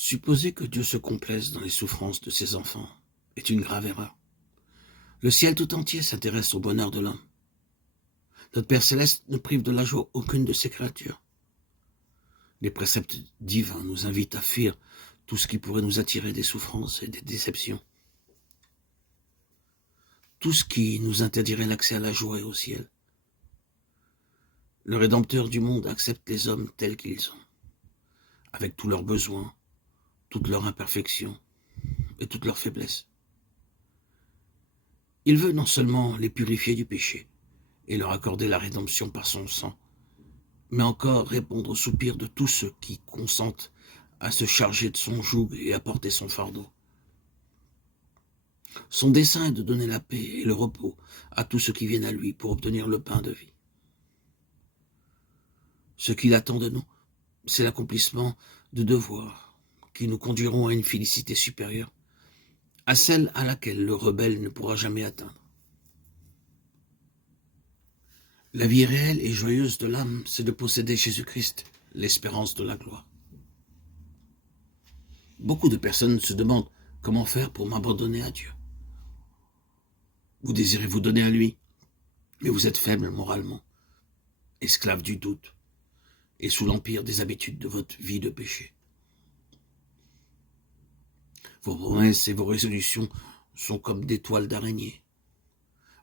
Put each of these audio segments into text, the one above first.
Supposer que Dieu se complaise dans les souffrances de ses enfants est une grave erreur. Le ciel tout entier s'intéresse au bonheur de l'homme. Notre Père Céleste ne prive de la joie aucune de ses créatures. Les préceptes divins nous invitent à fuir tout ce qui pourrait nous attirer des souffrances et des déceptions. Tout ce qui nous interdirait l'accès à la joie et au ciel. Le Rédempteur du monde accepte les hommes tels qu'ils sont, avec tous leurs besoins, toutes leurs imperfections et toutes leurs faiblesses. Il veut non seulement les purifier du péché et leur accorder la rédemption par son sang, mais encore répondre aux soupirs de tous ceux qui consentent à se charger de son joug et à porter son fardeau. Son dessein est de donner la paix et le repos à tous ceux qui viennent à lui pour obtenir le pain de vie. Ce qu'il attend de nous, c'est l'accomplissement de devoirs qui nous conduiront à une félicité supérieure, à celle à laquelle le rebelle ne pourra jamais atteindre. La vie réelle et joyeuse de l'âme, c'est de posséder Jésus-Christ, l'espérance de la gloire. Beaucoup de personnes se demandent comment faire pour m'abandonner à Dieu. Vous désirez vous donner à lui, mais vous êtes faible moralement, esclave du doute et sous l'empire des habitudes de votre vie de péché. Vos promesses et vos résolutions sont comme des toiles d'araignée.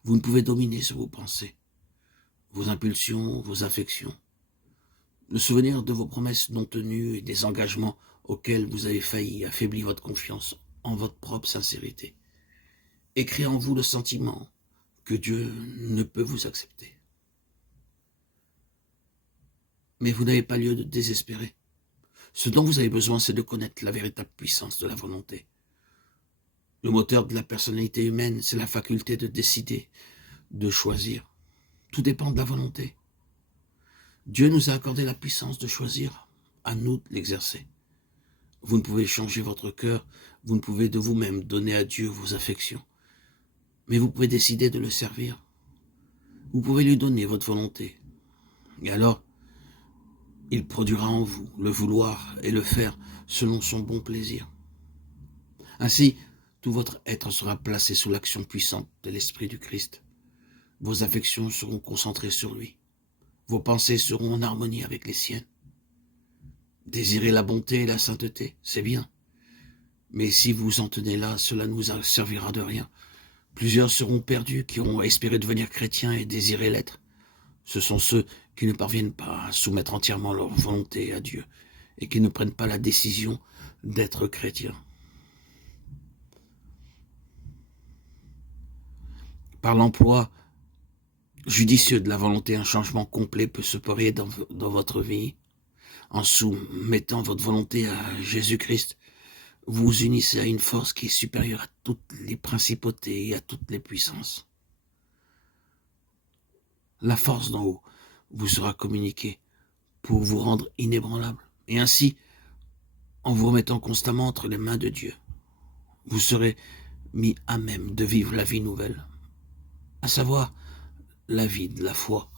Vous ne pouvez dominer sur vos pensées, vos impulsions, vos affections. Le souvenir de vos promesses non tenues et des engagements auxquels vous avez failli affaiblit votre confiance en votre propre sincérité et crée en vous le sentiment que Dieu ne peut vous accepter. Mais vous n'avez pas lieu de désespérer. Ce dont vous avez besoin, c'est de connaître la véritable puissance de la volonté. Le moteur de la personnalité humaine, c'est la faculté de décider, de choisir. Tout dépend de la volonté. Dieu nous a accordé la puissance de choisir, à nous de l'exercer. Vous ne pouvez changer votre cœur, vous ne pouvez de vous-même donner à Dieu vos affections, mais vous pouvez décider de le servir. Vous pouvez lui donner votre volonté. Et alors, il produira en vous le vouloir et le faire selon son bon plaisir. Ainsi, tout votre être sera placé sous l'action puissante de l'Esprit du Christ. Vos affections seront concentrées sur lui. Vos pensées seront en harmonie avec les siennes. Désirez la bonté et la sainteté, c'est bien. Mais si vous en tenez là, cela ne vous servira de rien. Plusieurs seront perdus qui auront espéré devenir chrétiens et désiré l'être. Ce sont ceux qui ne parviennent pas à soumettre entièrement leur volonté à Dieu et qui ne prennent pas la décision d'être chrétiens. Par l'emploi judicieux de la volonté, un changement complet peut s'opérer dans votre vie. En soumettant votre volonté à Jésus-Christ, vous vous unissez à une force qui est supérieure à toutes les principautés et à toutes les puissances. La force d'en haut vous sera communiquée pour vous rendre inébranlable. Et ainsi, en vous remettant constamment entre les mains de Dieu, vous serez mis à même de vivre la vie nouvelle, à savoir la vie de la foi